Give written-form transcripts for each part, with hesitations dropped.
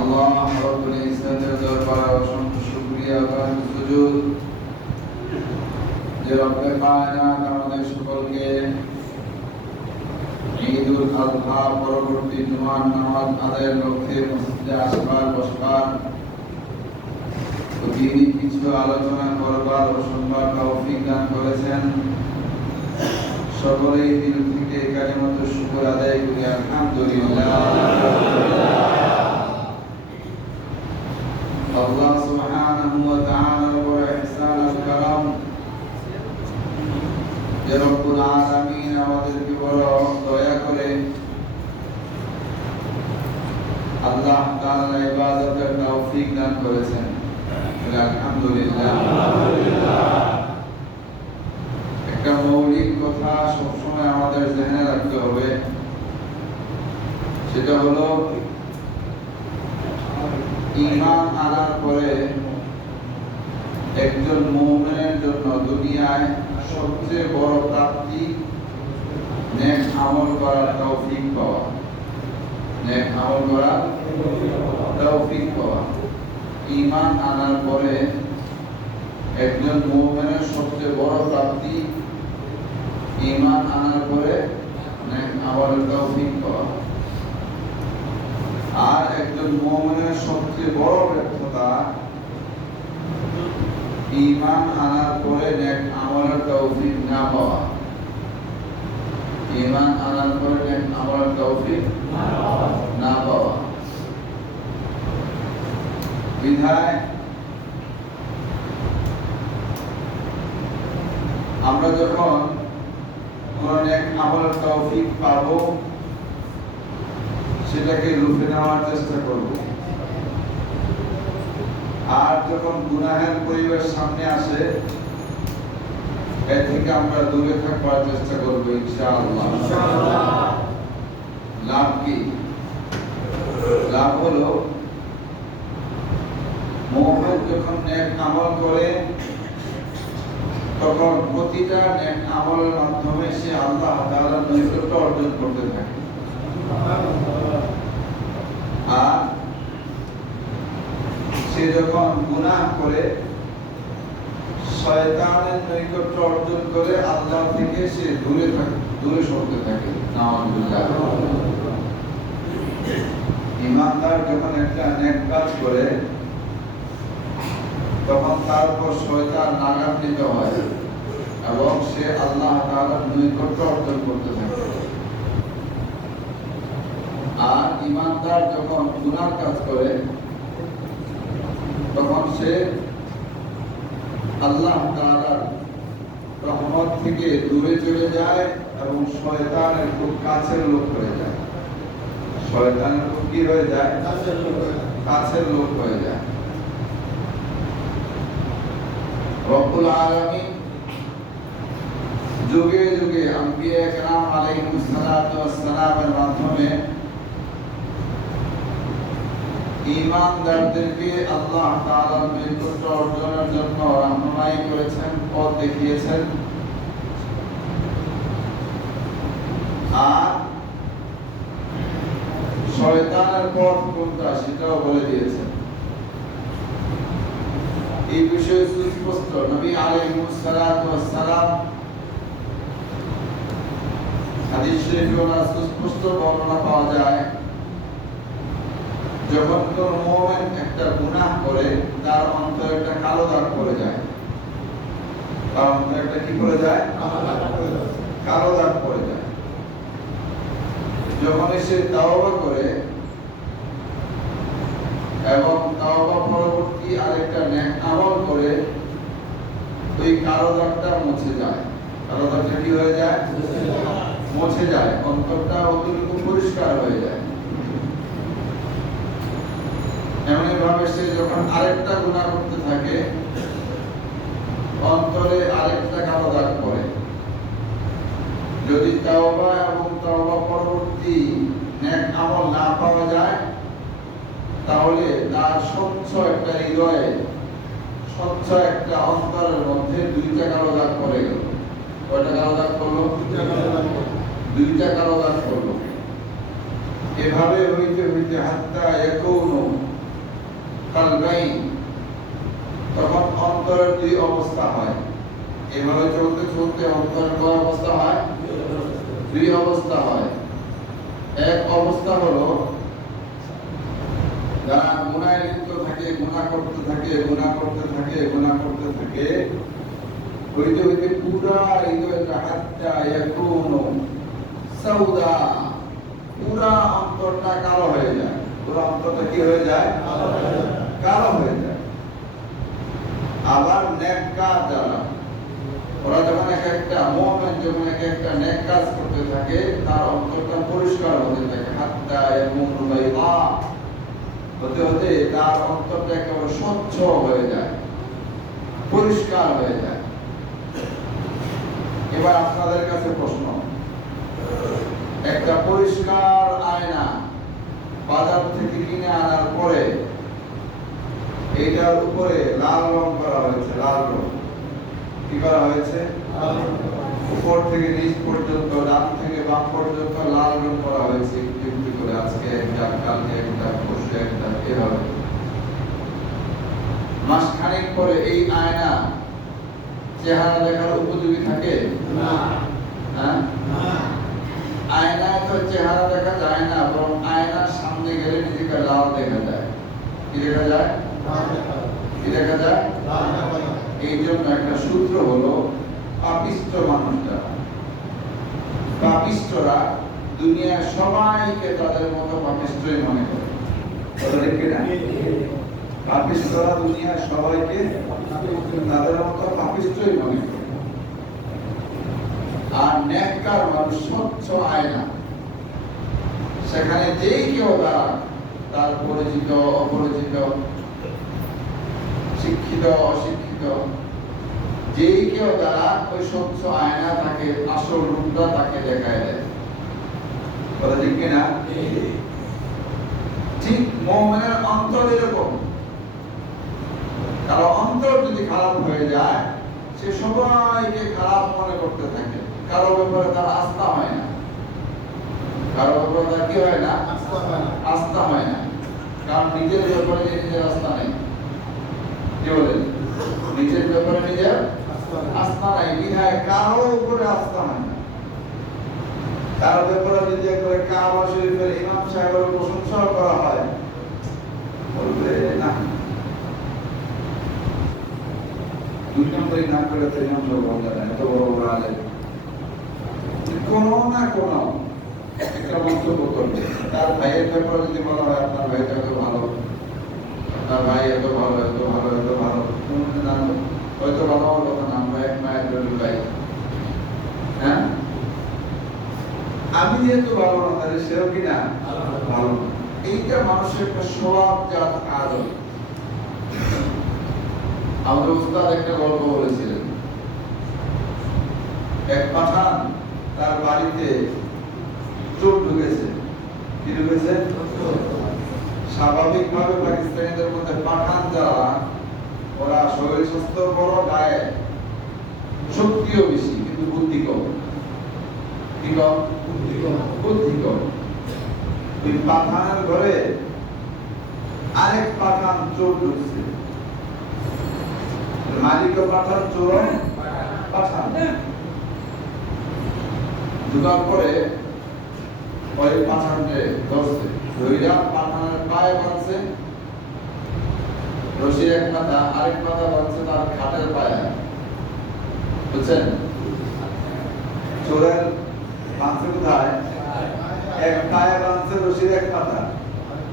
আল্লাহ রাব্বুল ইজ্জতের দরবারে অসংখ্য শুকরিয়া ও সুজুদ যে রব্বে কায়নাত আমাদের সকলকে ঈদুল আযহা পরবর্তী জুমার নামাজ আদায়ের লক্ষ্যে মসজিদে আসবার বসবার ও দ্বীনি কিছু আলোচনা করবার ও শুনবার তৌফিক দান করেছেন। সকলেই দিল থেকে কালিমাতুশ শুকর আদায় করি আলহামদুলিল্লাহ। আল্লাহ সুবহানাহু ওয়া তাআলার বড় ইহসান আর করম যে রব্বুল আলামিন আমাদেরকে বড় দয়া করে আল্লাহ তাআলা ইবাদতের তৌফিক দান করেছেন। আলহামদুলিল্লাহ। একটা মৌলিক কথা সবসময় আমাদের জেনে রাখতে হবে, সেটা হলো ঈমান আনার পরে একজন মুমিনের জন্য দুনিয়ায় সবচেয়ে বড় প্রাপ্তি নেক আমল করার তৌফিক পাওয়া। নেক আমল করার তৌফিক পাওয়া। ঈমান আনার পরে একজন মুমিনের সবচেয়ে বড় প্রাপ্তি ঈমান আনার পরে নেক আমলের তৌফিক পাওয়া। আর একজন মুমিনের সবচেয়ে বড় ব্যর্থতা ঈমান আনার পরে নেক আমলের তৌফিক না পাওয়া। ঈমান আনার পরে নেক আমলের তৌফিক না পাওয়া। বিধায় আমরা যখন কোন নেক আমলের তৌফিক পাবো সেটাকে লুফে নেওয়ার চেষ্টা করব, আর যখন গুনাহের পরিবেশ সামনে আসে এর থেকে আমরা দূরে থাকবার চেষ্টা করব ইনশাআল্লাহ। লাভ কি? লাভ হলো মুমিন যখন নেক আমল করে তখন প্রতিটা নেক আমলের মাধ্যমে সে আল্লাহ তাআলার নৈকট্য অর্জন করতে থাকে। আর সে যখন গুনাহ করে শয়তানের নৈকট্য অর্জন করে আল্লাহ থেকে সে দূরে সরতে থাকে। নাউযুবিল্লাহ। ঈমানদার যখন একটা নেক কাজ করে তখন তার উপর শয়তান লাগান্বিত হয় এবং সে আল্লাহ তাআলার নৈকট্য অর্জন করতে থাকে। আর ঈমানদার যখন গুনাহ কাজ করে তখন সে আল্লাহ তাআলার রহমত থেকে দূরে চলে যায় এবং শয়তানের খুব কাছের লোক হয়ে যায়। শয়তানের খুব কি হয়ে যায়? কাছের লোক হয়ে যায়। রব্বুল আলামিন যুগে যুগে আম্বিয়া কেরাম আলাইহিস সালাতু ওয়াস সালামের মাধ্যমে ঈমানদারদেরকে আল্লাহ তাআলার নৈকট্য অর্জনের জন্য রহনুমাই করেছেন, পথ দেখিয়েছেন। আর শয়তানের পথ কোনটা সেটাও বলে দিয়েছেন। এই বিষয়ে সুস্পষ্ট নবী আলাইহিস সালাতু ওয়াস সালাম হাদিস শরীফে সুস্পষ্ট বর্ণনা পাওয়া যায়, যখন কোন মুমিন একটা গুনাহ করে তার অন্তরে একটা কালো দাগ পড়ে যায়। তার অন্তরে একটা কি পড়ে যায়? কালো দাগ পড়ে যায়। যখন সে তাওবা করে এবং তাওবা পরবর্তী আরেকটা নেক আমল করে ওই কালো দাগটা মুছে যায়। কালো দাগটা কি হয়ে যায়? মুছে যায়। অন্তরটা অতটুকু পরিষ্কার হয়ে যায়। এমনি ভাবে সে যখন আরেকটা গুনাহ করতে থাকে অন্তরে আরেকটা কালো দাগ পড়ে। যদি তাওবা এবং তাওবা পরবর্তী নেক আমল না পাওয়া যায় তাহলে তার স্বচ্ছ একটা হৃদয়ে, স্বচ্ছ একটা অন্তরের মধ্যে দুইটা কালো দাগ পড়ে গেল। কয়টা কালো দাগ পড়লো? দুইটা কালো দাগ পড়লো। এভাবে হইতে হইতে হাত্তা ইয়াকুনু কালবাইন, তখন অন্তরের দুই অবস্থা হয়। এভাবে চলতে চলতে অন্তরের কয় অবস্থা হয়? দুই অবস্থা হয়। এক অবস্থা হলো যারা গুনায় লিপ্ত থাকে, গুনাহ করতে থাকে, গুনাহ করতে থাকে, গুনাহ করতে থাকে, হইতে হইতে পুরা হৃদয়টা হাত্তা ইয়াকুনু সাউদা, পুরা অন্তরটা কালো হয়ে যায়। পুরা অন্তরটা কি হয়ে যায়? কালো হয়ে যায়। আবার নেক কাজ যারা, ওরা যখন এক একটা মুমিন যখন এক একটা নেক কাজ করতে থাকে, তার অন্তরটা পরিষ্কার হতে থাকে। হাত্তা ইয়াকুনু বাইদা, হতে হতে তার অন্তরটা একেবারে স্বচ্ছ হয়ে যায়, পরিষ্কার হয়ে যায়। এবার আপনাদের কাছে প্রশ্ন, একটা পরিষ্কার আয়না বাজার থেকে কিনে আনার পরে এটার উপরে লাল রং করা হয়েছে, লাল রং। কি করা হয়েছে? উপর থেকে নিচ পর্যন্ত, ডান থেকে বাম পর্যন্ত লাল রং করা হয়েছে একটু করে, আজকে একটা, কালকে একটা, পরশু একটা, এভাবে। মাসখানেক পরে এই আয়না চেহারা দেখার উপযোগী থাকে না? আয়নায় তো চেহারা দেখা যায় না, বরং আয়নার সামনে গেলে নিজেকে লাল দেখা যায়। কি দেখা যায়? কি দেখা যায়? এই জন্য একটা সূত্র হলো, পাপিষ্ঠ মানুষরা, পাপিষ্ঠরা দুনিয়ার সবাইকে তাদের মতো পাপিষ্ঠই মনে করে। পাপিষ্ঠরা দুনিয়ার সবাইকে তাদের মতো পাপিষ্ঠই মনে করে। আর নেককার মানুষ স্বচ্ছ আয়না, সেখানে যেই কেউ তার পরিচিত অপরিচিত, শিক্ষিত অশিক্ষিত, যেই কেউ দ্বারা ওই স্বচ্ছ আয়না তাকে আসল রূপটা তাকে দেখায় দেয়। কথা ঠিক কিনা? ঠিক মুমিনের অন্তর এরকম। কারণ অন্তর যদি খারাপ হয়ে যায়, সে সবাইকে খারাপ মনে করতে থাকে, কারো ব্যাপারে তার আস্থা হয় না, কারো ব্যাপারে তার কি হয় না? আস্থা হয় না। কারণ নিজের ব্যাপারে নিজের আস্থা নেই। কি বলেন? নিজের ব্যাপারে নিজের আস্থা নাই, বিধায় কারো উপরে আস্থা হয় না। কারো ব্যাপারে যদি একবারে কাবা শরীফের ইমাম সাহেবের প্রশংসা করা হয়, বলবে না, দুই নম্বরই না করে তিন নম্বর বলতে না, এত বড় বড় আলেম কোনো না কোনো একটা মন্তব্য করবে। তার ভাইয়ের ব্যাপারে যদি বলা হয়, আপনার ভাইটা এত ভালো, আপনার ভাই এত ভালো, এত ভালো, এত ভালো, হয়তো ভালো হওয়ার কথা না, আমরা এক মায়ের দুই ভাই। হ্যাঁ, আমি যেহেতু ভালো না, তাহলে সেও কিনা ভালো না। এইটা মানুষের একটা স্বভাবজাত আদত। আমাদের উস্তাদ একটা গল্প বলেছিলেন, এক পাঠান তার বাড়িতে চোর ঢুকেছে। কি ঢুকেছে? স্বাভাবিকভাবে পাকিস্তানিদের মধ্যে পাঠান যারা, ওরা শরীর স্বাস্থ্য বড়, গায়ে শক্তিও বেশি, কিন্তু বুদ্ধি কম। কি কম? বুদ্ধি কম। ওই পাঠানের ঘরে আরেক পাঠান চোর ঢুকছে। মালিকও পাঠান, চোর পাঠান। ঢুকার পরে ওই পাঠানকে ধরছে, ধইরা পাঠানের পায়ে বাঁধছে, রশি এক মাথা, আরেক মাথা বাঁধছে তার খাটের পায়ে। বুঝছেন? চোরের বাঁধছে কোথায়? এক পায়ে বাঁধছে রশির এক মাথা,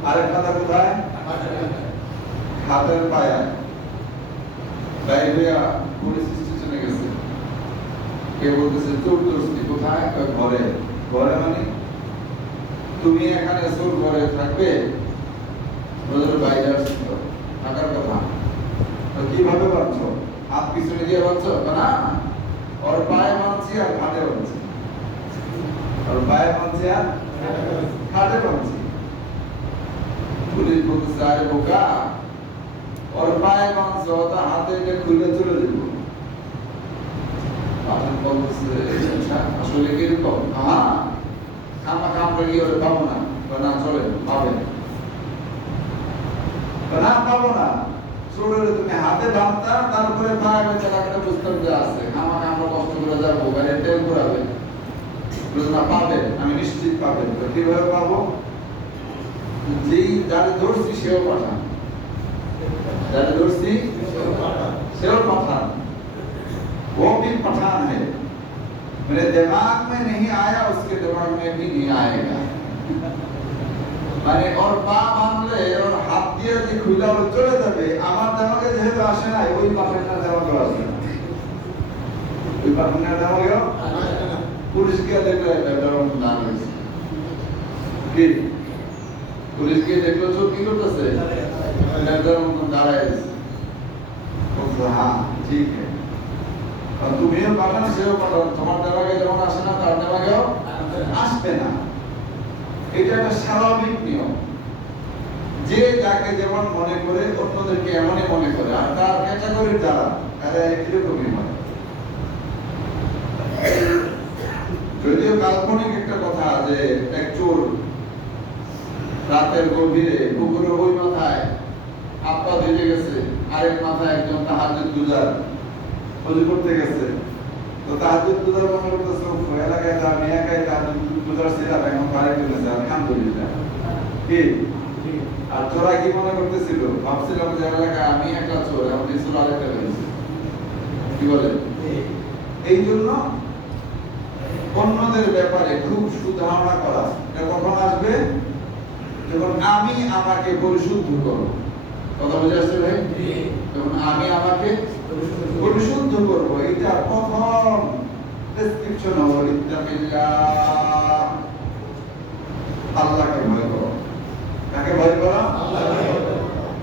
আরেক মাথা কোথায়? খাটের পায়ে। বাইরে হইয়া পুলিশ স্টেশনে গেছে। কে বলতেছে চোর ধরছি, কোথায়? ঘরে। ঘরে মানে তুমি এখানে চোর ঘরে থাকবে? বাইরে আসছিল থাকার কথা। কিভাবে বাঁধছ? হাত পিছনে দিয়ে বাঁধছ? না, ওর পায়ে বাঁধছি আর ঘাটে বাঁধছি, ওর পায়ে বাঁধছি আর ঘাটে বাঁধছি। পুলিশ বলতেছে আরে বোকা, ওর পায়ে বাঁধছ, তা হাতে এটা খুলে চলে দেব। পাঠান বলতেছে আসলে কিরকম? হ্যাঁ, খামা কামড়ে গিয়ে ওরে পাবো না, না চলে পাবে। না পাবো না, চোরের তুমি হাতে বাঁধতা, তারপরে পায়ে বেঁচে একটা পুস্তক দেওয়া আছে, আমার আমরা কষ্ট করে যাবো, গাড়ি তেল ঘুরাবে, না পাবেন, আমি নিশ্চিত পাবেন। তো কিভাবে পাবো? যেই যারে ধরছি সেও পাঠান, যারে ধরছি सेव पठान, वो भी पठान है। मेरे दिमाग में नहीं आया, उसके दिमाग में भी नहीं आएगा। মানে ওর পা বাঁধলে ওর হাত দিয়ে যে খুলে চলে যাবে, আমার দিমাগে যেহেতু আসে না, ওই পাঠানটার দিমাগে আসে না, ওই পাঠানটার দিমাগে আসে না। পুলিশ গিয়ে দেখলে এরকম দান হয়েছে কি, পুলিশ গিয়ে দেখলো চোখ কি করতেছে, দাঁড়ায় আছে। हाँ ठीक है, और तुम्हें पाठानो सेও পাঠানো, তোমার দিমাগে যেমন আসে না তার দিমাগেও আসবে না। এটা একটা স্বাভাবিক নিয়ম, যে যাকে যেমন মনে করে অন্যদেরকে এমনই মনে করে, আর তার ক্যাটাগরির যারা তারা এরকমই মনে। যদিও কাল্পনিক একটা কথা যে এক চোর রাতের গভীরে পুকুরের ওই মাথায় হাত পা ধুয়ে গেছে, আরেক মাথায় একজন তাহাজ্জুদ গুজার ওযু করতে গেছে, তো তাহাজ্জুদ গুজার মনে করতেছে এলাকায় যা আমি একাই তাহাজ্জুদ গুজার ছিলাম, এখন বাড়ি চলেছে, আলহামদুলিল্লাহ। কি আর চোরা কি মনে করতেছিল, ভাবছিলাম যে এলাকায় আমি একটা চোর, এখন কিছু আরেকটা হয়েছে, কি বলে? এই জন্য অন্যদের ব্যাপারে খুব সুধারণা করা, এটা কখন আসবে? যখন আমি আমাকে পরিশুদ্ধ করব। কথা বুঝে আসছে ভাই? যখন আমি আমাকে পরিশুদ্ধ করব, এটা প্রথম ডেসক্রিপশন হলো ইত্তাকিল্লাহ, আল্লাহকে ভয় করো। কাকে ভয় করো?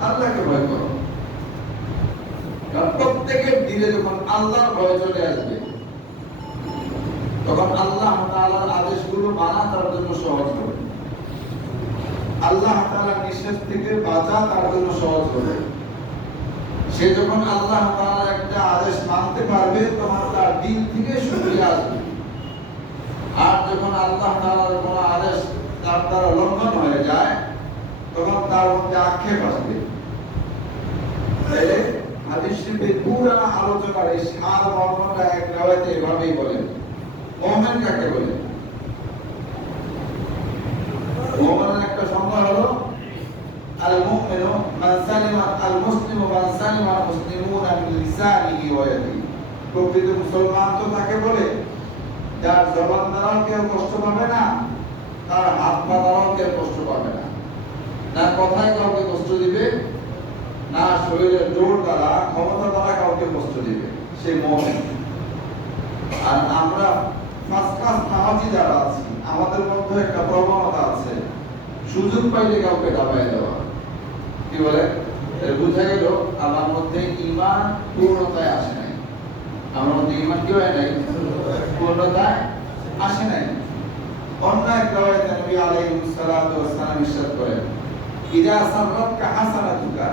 আল্লাহকে ভয় করো। কারণ প্রত্যেকের দিলে যখন আল্লাহর ভয় চলে আসবে, তখন আল্লাহ তাআলার আদেশগুলো মানা তার জন্য সহজ হবে, আল্লাহ তাআলার নিষেধ থেকে বাঁচা তার জন্য সহজ হবে। সে যখন আল্লাহ তাআলার একটা আদেশ মানতে পারবে, তখন তার দিল থেকে শুকরিয়া আসবে। আর যখন আল্লাহ তাআলার কোনো আদেশ তার দ্বারা লঙ্ঘন হয়ে যায়, তখন তার মধ্যে আক্ষেপ আসবে। তাইলে হাদিস শরীফে পুরো আলোচনার এই সার বর্ণনা এক রাওয়াতে এভাবেই বলেন, মুমিন কাকে বলে? মুমিনের একটা সংজ্ঞা হলো আল মুমিনু মান সালিমা আল মুসলিমু মান সালিমা আল মুসলিমুনা মিন লিসানিহি ওয়া ইয়াদিহি। প্রকৃত মুসলমান তো তাকে বলে যার জবান দ্বারাও কেউ কষ্ট পাবে না, তার হাত পা দ্বারাও কেউ কষ্ট পাবে না, না কথায় কাউকে কষ্ট দিবে, না শরীরের জোর দ্বারা ক্ষমতা দ্বারা কাউকে কষ্ট দিবে, সে মুমিন। আর আমরা ফার্স্ট ক্লাস নামাজি যারা আছি, আমাদের মধ্যে একটা প্রবণতা আছে সুযোগ পাইলে কাউকে দাবায় দেওয়া। কি বলে? বুঝা গেল আমার মধ্যে ঈমান পূর্ণতায় আসে নাই, আমার মধ্যে ঈমান কি হয় নাই? পূর্ণতায় আসে নাই। অন্য এক রাওয়ায়াতে নবী আলাইহিস সালাতু ওয়াস সালাম ইরশাদ করেন, ইযা সাররাতকা হাসানাতুকা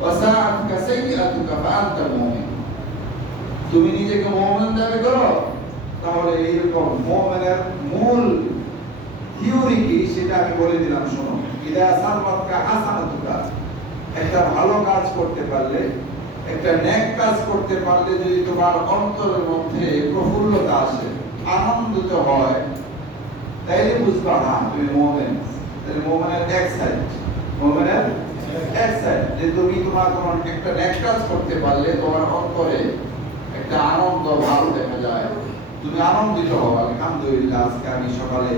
ওয়া সাআতুকা সাইয়্যাতুকা ফাআনতা মুমিন। তুমি নিজেকে মুমিন দাবি করো, তাহলে এইরকম মুমিনের মূল থিওরি কি সেটা আমি বলে দিলাম, শোনো। ইদা সাররাতকা হাসানাতুকা, একটা ভালো কাজ করতে পারলে, একটা নেক কাজ করতে পারলে যদি তোমার অন্তরের মধ্যে প্রফুল্লতা আসে, আনন্দিত হয়, তাইলে বুঝবা হ্যাঁ তুমি মুমিন। তাহলে মুমিনের এক সাইড, মুমিনের এক সাইড, যে তুমি তোমার কোন একটা নেক কাজ করতে পারলে তোমার অন্তরে একটা আনন্দ ভাব দেখা যায়, তুমি আনন্দিত হও, আলহামদুলিল্লাহ আজকে আমি সকালে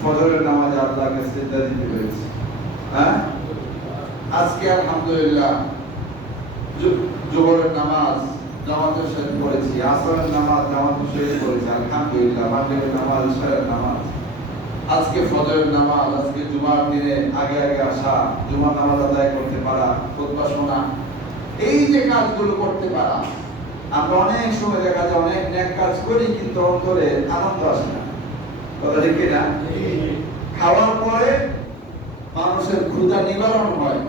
ফজরের নামাজে আল্লাহকে সিজদা দিতে পেরেছি, হ্যাঁ আজকে আলহামদুলিল্লাহ জোহরের নামাজ জামাতের সাথে পড়েছি, আসরের নামাজ জামাতের সাথে পড়েছি, আলহামদুলিল্লাহ মাগরিবের নামাজ, ইশারের নামাজ, আজকে ফজরের নামাজ, আজকে জুমার দিনে আগে আগে আসা, জুমার নামাজ আদায় করতে পারা, খুতবা শোনা, এই যে কাজগুলো করতে পারা। আমরা অনেক সময় দেখা যায় অনেক নেক কাজ করি, কিন্তু অন্তরে আনন্দ আসে না। কথা ঠিক না? খাওয়ার পরে মানুষের ক্ষুধা নিবারণ হয়,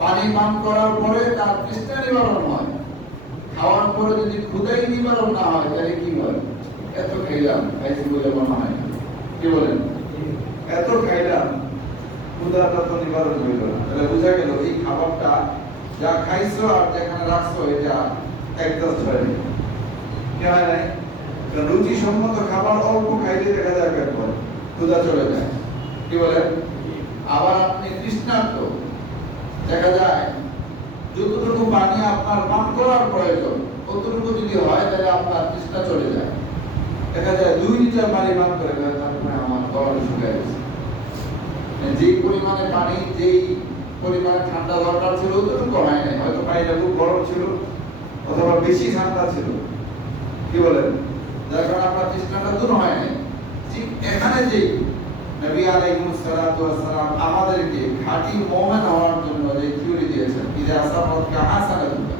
পানি পান করার পরে তার তৃষ্ণা নিবারণ হয়। খাওয়ার পরে যদি ক্ষুধাই নিবারণ না হয়, তাহলে কি হয়? এত খাইলাম, খাইছি বলে মনে হয়, কি বলেন? এত খাইলাম, ক্ষুধাটা তো নিবারণ হইল না। তাহলে বোঝা গেল এই খাবারটা যা খাইছো আর যেখানে রাখছো এটা অ্যাডজাস্ট হয়নি, কি হয় নাই? রুচি সম্মত খাবার অল্প খাইলে দেখা যায় পেট ভরে, ক্ষুধা চলে যায়, কি বলেন? আবার আপনি তৃষ্ণার্ত, দেখা যায় যতটুকু পানি আপনার পান করার প্রয়োজন ততটুকু যদি হয় তাহলে আপনার তৃষ্ণা চলে যায়। দেখা যায় 2 লিটার পানি পান করে তারপরে আমার গলা শুকিয়ে গেছে। যে পরিমাণে পানি, যেই পরিমাণে ঠান্ডা দরকার ছিল ততটুকু হয় নাই, হয়তো পানিটা খুব গরম ছিল অথবা বেশি ঠান্ডা ছিল, কি বলেন? যার কারণে আপনার তৃষ্ণাটা দূর হয় নাই। ঠিক এখানে যে নবী আলাইহিস সালাতু ওয়াস সালাম আমাদেরকে খাঁটি মুমিন হওয়ার জন্য যে থিওরি দিয়েছেন, ইযা সাবাতকা হাসানাতুকা,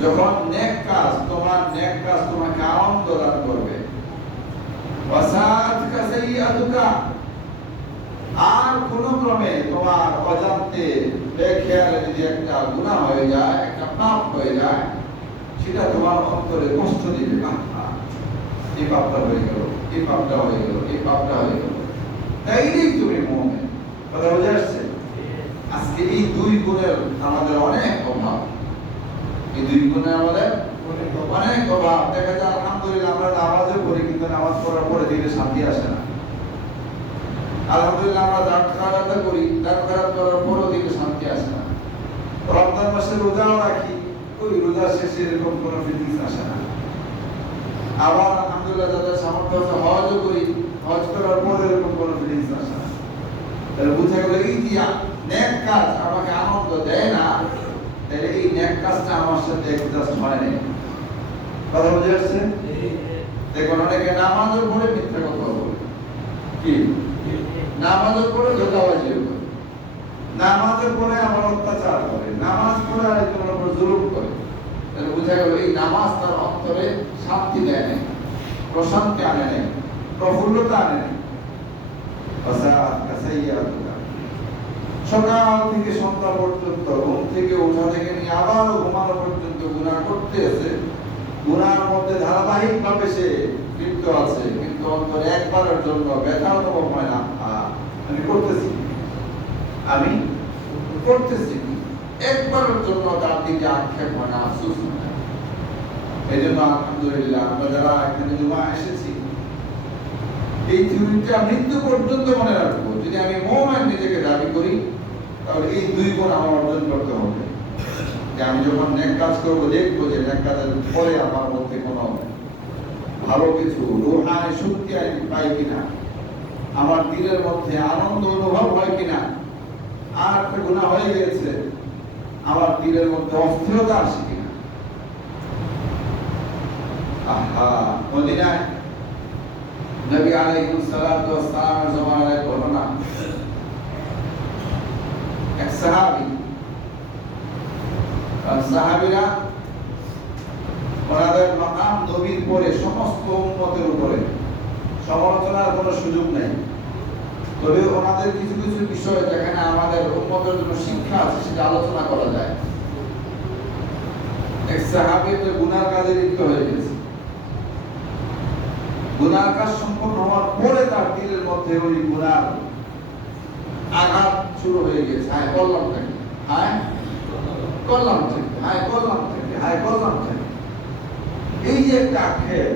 যখন নেক কাজ তোমাকে আনন্দ দান করবে, ওয়াসাআতকা সাইয়্যাতুকা, আর কোন ক্রমে তোমার অজান্তে বেখেয়ালে যদি একটা গুনাহ হয়ে যায়, একটা পাপ হয়ে যায়, সেটা তোমার অন্তরে কষ্ট দিবে। এই পাপটা হয়ে গেল, এই পাপটা হয়ে গেল, এই পাপটা হয়ে গেল, তাইলেই তুমি মুমিন। কথা বুঝে আসছে? আজকে এই 2 গুণের আমাদের অনেক অভাব, এই 2 গুণের আমাদের অনেক অভাব। দেখা যায় আলহামদুলিল্লাহ আমরা নামাজও পড়ি, কিন্তু নামাজ পড়ার পরে দিলে শান্তি আসে না। আলহামদুলিল্লাহ আমরা দাঁত খারাপ করি, দাঁত খারাপ করার পরও দিলে শান্তি আসে না। রমজান মাসে রোজাও রাখি, ওই রোজা শেষে এরকম কোনো ফিলিংস আসে না। আবার আলহামদুলিল্লাহ যাদের সামর্থ্য আছে হজও করি, হজ করার পরে এরকম কোনো ফিলিংস আসে না। তাহলে বুঝা গেল এই যে নেক কাজ আমাকে আনন্দ দেয় না, তাহলে এই নেক কাজটা আমার সাথে অ্যাডজাস্ট হয় না। কথা বুঝে আসছে? দেখুন অনেকে নামাজও পড়ে মিথ্যা কথা বলে, কি নামাজও পড়ে ধোঁকাবাজি করে, নামাজও পড়ে আমার অত্যাচার করে, নামাজ পড়ে আরেকজনের উপর জুলুম করে। তাহলে বুঝা গেল এই নামাজ তার অন্তরে শান্তি দেয় না, প্রশান্তি আনে না, প্রফুল্লতা আনে না। সকাল থেকে সন্ধ্যা পর্যন্ত, ঘুম থেকে ওঠা থেকে নিয়ে আবার ঘুমানো পর্যন্ত গুনাহ করতে আছে, গুনার মধ্যে ধারাবাহিক ভাবে সে লিপ্ত আছে, কিন্তু অন্তরে একবারের জন্য ব্যথা অনুভব হয় না, আমি করতেছি, একবারের জন্য তার দিকে আক্ষেপ হয় না, আফসোস হয় না। এই জন্য আলহামদুলিল্লাহ আমরা যারা এখানে জমা এসেছি, এই থিওরিটা মৃত্যু পর্যন্ত মনে রাখবো। যদি আমি মুমিন নিজেকে দাবি করি, তাহলে এই 2 গুণ আমার অর্জন করতে হবে। যে আমি যখন নেক কাজ করবো, দেখবো যে নেক কাজের পরে আমার মধ্যে কোনো ভালো কিছু রূহানি শক্তি পাই কিনা, আমার দিলের মধ্যে আনন্দ অনুভব হয় কিনা, আর একটা গুনাহ হয়ে গেছে আমার দিলের মধ্যে অস্থিরতা আসে কিনা। মদিনায় নবী আলাইহিস সালাতু ওয়াস সালামের জমানার ঘটনা, এক সাহাবীরা ওনাদের মাকাম নবীর পরে সমস্ত উম্মতের উপরে সমালোচনার কোনো সুযোগ নেই, তবে ওনাদের কিছু কিছু বিষয় যেখানে আমাদের উম্মতের জন্য শিক্ষা আছে সেটা আলোচনা করা যায়। এক সাহাবী তো গুনার কাজে লিপ্ত হয়ে গেছে, গুনার কাজ সম্পন্ন হওয়ার পরে তার দিলের মধ্যে ওই গুনার আঘাত শুরু হয়ে গেছে। এই যে একটা আক্ষেপ,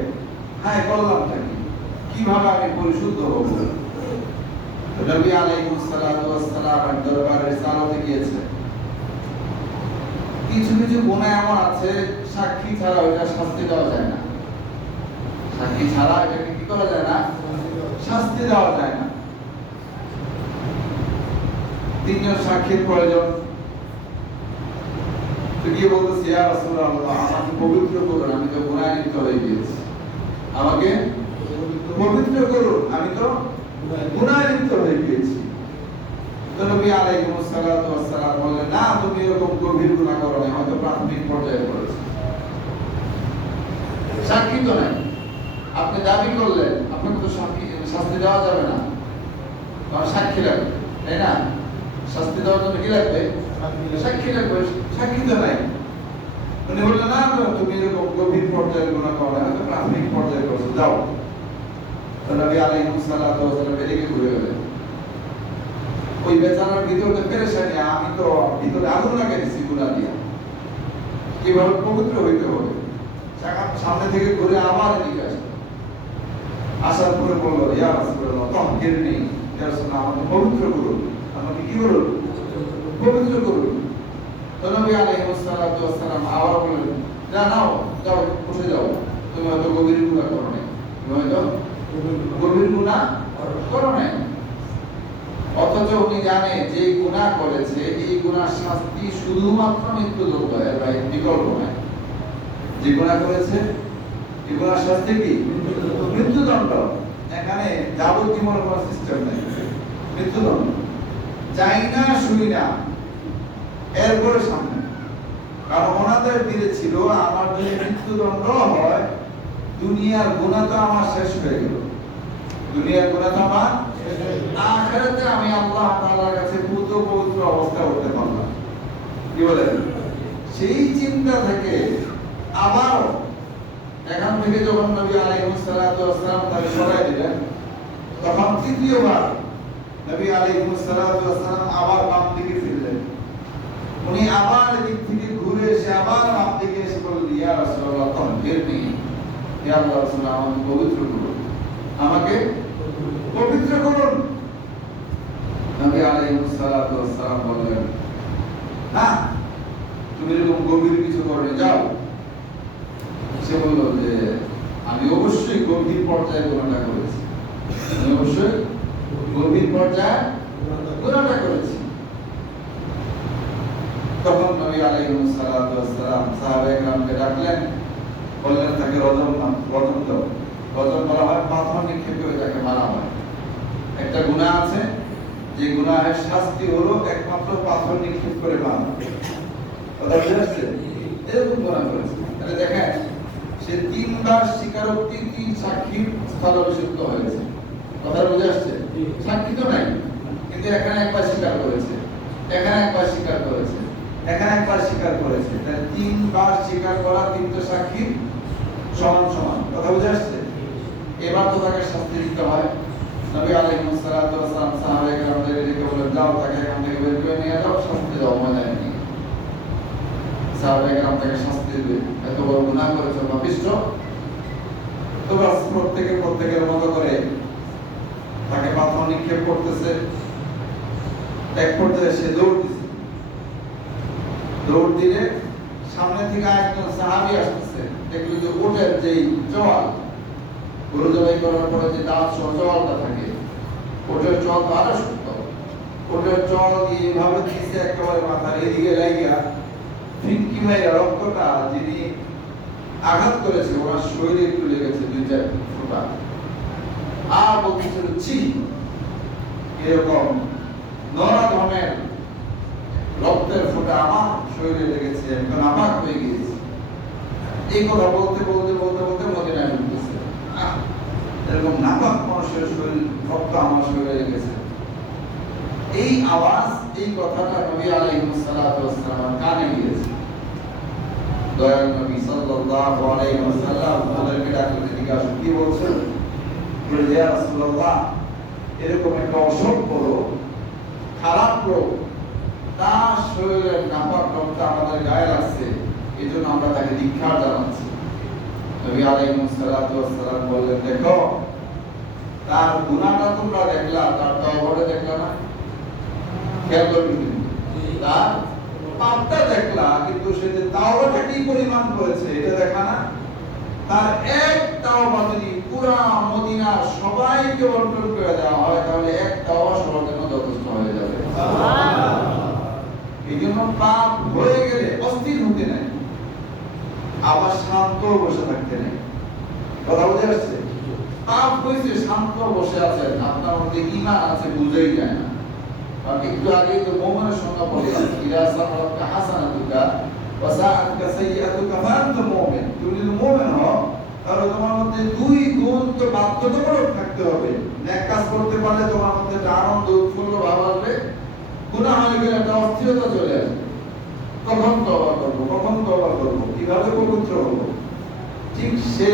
কিভাবে আমি পরিশুদ্ধ হব। নবী আলাইহিস সালাতু ওয়াস সালাম দরবারে রিসালাতে গিয়েছে। কিছু কিছু গুনাহ এমন আছে সাক্ষী ছাড়া ওটা শাস্তি দেওয়া যায় না, সাক্ষী ছাড়া এটাকে কি করা যায় না, শাস্তি দেওয়া যায় না। 3 জন সাক্ষীর প্রয়োজন। তো গিয়ে বলতেছে, ইয়া রাসূলুল্লাহ, আমাকে পবিত্র করুন, আমি তো গুনাহে লিপ্ত হয়ে গিয়েছি, আমাকে পবিত্র করুন, আমি তো গুনাহে লিপ্ত হয়ে গিয়েছি। তো নবী আলাইহিস সালাতু ওয়াস সালাম বললেন, না তুমি এরকম গভীর গুনাহ করো না, হয়তো প্রাথমিক পর্যায়ে করেছো। সাক্ষী তো নাই, আপনি দাবি করলেন, আপনাকে তো শাস্তি দেওয়া যাবে না, কারণ সাক্ষী লাগবে, তাই না? শাস্তি দেওয়ার জন্য কি লাগবে? সাক্ষী লাগবে, সাক্ষী তো নাই। উনি বললেন, না তুমি এরকম গভীর পর্যায়ে গুনাহ করো না, হয়তো প্রাথমিক পর্যায়ে করেছো, যাও। তো নবী আলাইহিস সালাতু ওয়াস সালাম এদিকে ঘুরে গেলেন। ওই বেচারার ভিতরে পেরেশানি, আমি তো ভিতরে আগুন লাগাই দিচ্ছি গুনাহ দিয়া, কিভাবে পবিত্র হইতে হবে। সামনে থেকে ঘুরে আবার এদিকে আসলো, আসার পরে বললো ইয়া রাসূলুল্লাহ তাহহিরনি, ইয়া রাসূলুল্লাহ আমাকে পবিত্র করুন, আমাকে কি করুন, পবিত্র করুন। তো নবী আলাইহিস সালাতু ওয়াস সালাম আবার বললেন যাও যাও উঠে যাও, তুমি হয়তো গভীর গুনাহ করো নাই, তুমি হয়তো গভীর গুনাহ করো নাই। অথচ উনি জানে যে গুনাহ করেছে এই গুনার শাস্তি শুধুমাত্র মৃত্যুদণ্ড, এর বাইরে বিকল্প নাই। যে গুনাহ করেছে এই গুনার শাস্তি কি? মৃত্যুদণ্ড। এখানে যাবতীয় কোনো সিস্টেম নাই, মৃত্যুদণ্ড। চাই না শুই না এরপরে সামনে, কারণ ওনাদের দিলে ছিল আমার যদি মৃত্যুদণ্ড হয় দুনিয়ার গুনাহ তো আমার শেষ হয়ে গেল, দুনিয়ার গুনাহ তো আমার আখিরাতে আমি আল্লাহ তাআলার কাছে পূত পবিত্র অবস্থায় উঠতে পারলাম। কি বলেন? সেই চিন্তা থেকে আবার এখান থেকে যখন নবী আলাইহিস সালাতু ওয়াস সালাম তাকে সরাই দিলেন, তখন তৃতীয়বার নবী আলাইহিস সালাতু ওয়াস সালাম আবার বাম দিকে ফিরলেন। উনি আবার এদিক থেকে ঘুরে এসে আবার বাম দিকে এসে বললেন ইয়া রাসূলুল্লাহ তাহহিরনি, ইয়া আল্লাহ রাসূলুল্লাহ আমাকে পবিত্র করুন, আমাকে পবিত্র করুন। নবী আলাইহিস সালাতু ওয়াস সালাম বললেন না তুমি এরকম গভীর কিছু করবে, যাও। সে বলল যে আমি অবশ্যই গভীর পর্যায়ে গুনাহটা করেছি, আমি অবশ্যই গভীর পর্যায়ে গুনাহটা করেছি। তখন নবী আলাইহিস সালাতু ওয়াস সালাম সাহাবায়ে কেরামকে ডাকলেন, বললেন তাকে রজম দাও। রজম বলা হয় পাথর নিক্ষেপ করে তাকে মারা হয়। একটা গুনাহ আছে যে গুনাহের শাস্তি হলো একমাত্র পাথর নিক্ষেপ করে মারা। কথা বুঝে আসছে? এরকম গুনাহ করেছে। তাহলে দেখেন সে তিনবার স্বীকারোক্তি, তিন সাক্ষীর স্থলাভিষিক্ত হয়েছে। কথা বুঝে আসছে? সাক্ষী তো নাই, কিন্তু এখানে একবার স্বীকার করেছে, এখানে একবার স্বীকার করেছে, এখানে একবার স্বীকার করেছে। তাহলে তিনবার স্বীকার করা তিনটা সাক্ষী সমান সমান। কথা বুঝে আসছে? এবার তো তাকে শাস্তি দিতে হয়। নবী আলাইহিস সালাতু ওয়াস সালাম সাহাবায়ে কেরামদের ডেকে বললেন যাও তাকে এখান থেকে বের করে নিয়ে যাও, শাস্তি দাও ময়দানে নিয়ে। সাহাবায়ে কেরাম তাকে শাস্তি দিবে, এত বড় গুনাহ করেছে পাপিষ্ঠ। তো বাস প্রত্যেকের মতো করে তাকে পাথর নিক্ষেপ করতেছে। এক পর্যায়ে সে দৌড় দিলে সামনে থেকে একজন সাহাবী আসতেছে, দেখলো যে উটের যেই চোয়াল, গরু জবাই করার পরে যে দাঁত সহ চোয়ালটা থাকে, ওটের চোয়াল তো আরো শক্ত, ওটের চোয়াল দিয়ে এইভাবে দিয়েছে একেবারে মাথার এদিকে লাগিয়া ফিনকি মাইরা রক্তটা যিনি আঘাত করেছে ওনার শরীরে একটু লেগেছে 2-4 ফোঁটা। আর বলতেছিল ছি, এরকম নরধমের রক্তের ফোঁটা আমার শরীরে লেগেছে, এখন নাপাক হয়ে গিয়েছে। এই কথা বলতে বলতে বলতে বলতে মদিনায় ঢুকতেছে। এরকম নাপাক মানুষের শরীর রক্ত আমার শরীরে লেগেছে। এই আওয়াজ, এই কথাটা নবী আলাইহিস সালাতু ওয়াস সালাম কানে গিয়েছে। দয়াল নবী সাল্লাল্লাহু আলাইহি ওয়াসাল্লাম তাদেরকে ডাকতে জিজ্ঞাসা কি বলছেন? বলে ইয়া রাসূলুল্লাহ এরকম একটা অসভ্য লোক, খারাপ লোক, তার শরীরের নাপাক রক্ত আমাদের গায়ে লাগছে, এজন্য আমরা তাকে ধিক্কার জানাচ্ছি। নবী আলাইহিস সালাতু ওয়াস সালাম বললেন দেখো তার গুনাহটা তোমরা দেখলা, তার তওবাটা দেখলা না? খেয়াল করবেন, তার পাপটা দেখলা, কিন্তু সে যে তাওবাটা কি পরিমাণ করেছে এটা দেখা না। তার এক তাওবা যদি পুরা মদিনার সবাইকে বন্টন করে দেওয়া হয় তাহলে এক তাওবা সবার জন্য যথেষ্ট হয়ে যাবে। এই জন্য পাপ হয়ে গেলে অস্থির হতে নাই, আবার শান্ত বসে থাকতে নাই। কথা বুঝে আসছে? পাপ হয়েছে শান্ত বসে আছেন, আপনার মধ্যে ঈমান আছে বুঝেই যায় না। কারণ একটু আগে তো মুমিনের সংজ্ঞা বললাম, ইরা সালাতুকা হাসানাতুকা ওয়া সাআতুকা সাইয়্যাতুকা ফাআনতা মুমিন। তুমি যদি মুমিন হও তাহলে তোমার মধ্যে দুই গুণ তো বাধ্যতামূলক থাকতে হবে। নেক কাজ করতে পারলে তোমার মধ্যে একটা আনন্দ উৎফুল্ল ভাব আসবে, গুনাহ হয়ে গেলে একটা অস্থিরতা চলে আসবে। কখন তওবা করব, কখন তওবা করব, কিভাবে পবিত্র হব। ঠিক সে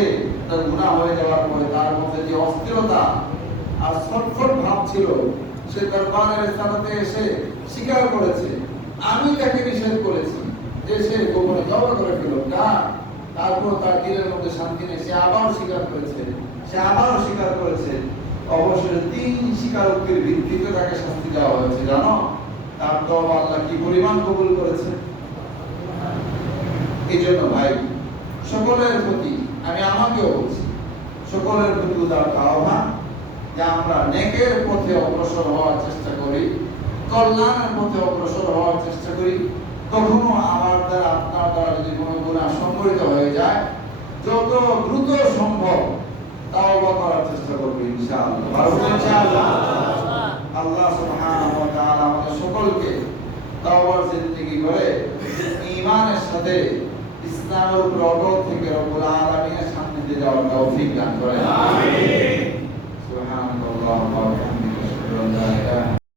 তার গুনাহ হয়ে যাওয়ার পরে তার মধ্যে যে অস্থিরতা আর ছটফট ভাব ছিল সে দরবারের স্থানতে এসে স্বীকার করেছে, আমি তাকে নিষেধ করেছি যে সে গোপনে তওবা করে ফেলো না, তারপর তার দিলের মধ্যে শান্তি নেই, সে আবারও স্বীকার করেছে, সে আবারও স্বীকার করেছে। অবশ্যই 3 স্বীকারোক্তির ভিত্তিতে তাকে শাস্তি দেওয়া হয়েছে। জানো তার তওবা আল্লাহ কি পরিমাণ কবুল করেছে। এই জন্য ভাই সকলের প্রতি, আমি আমাকেও বলছি, সকলের প্রতি উদারতা আহ্বান যে আমরা নেকের পথে অগ্রসর হওয়ার চেষ্টা করি, কল্যাণের পথে অগ্রসর হওয়ার চেষ্টা করি। কখনো আমার দ্বারা আপনার দ্বারা যদি কোনো গুনাহ সংঘটিত হয়ে যায়, যত দ্রুত সম্ভব তাওবা করার চেষ্টা করব ইনশাআল্লাহ। পারবো ইনশাআল্লাহ। আল্লাহ সুবহানাহু ওয়া তাআলা আমাদের সকলকে তাওবার জিন্দেগি করে ঈমানের সাথে ইসলামের উপর অটল থেকে রব্বুল আলামিনের সান্নিধ্যে যাওয়ার তৌফিক দান করেন। আমিন। সুবহানাল্লাহি ওয়া বিহামদিহি, আশহাদু আল্লা ইলাহা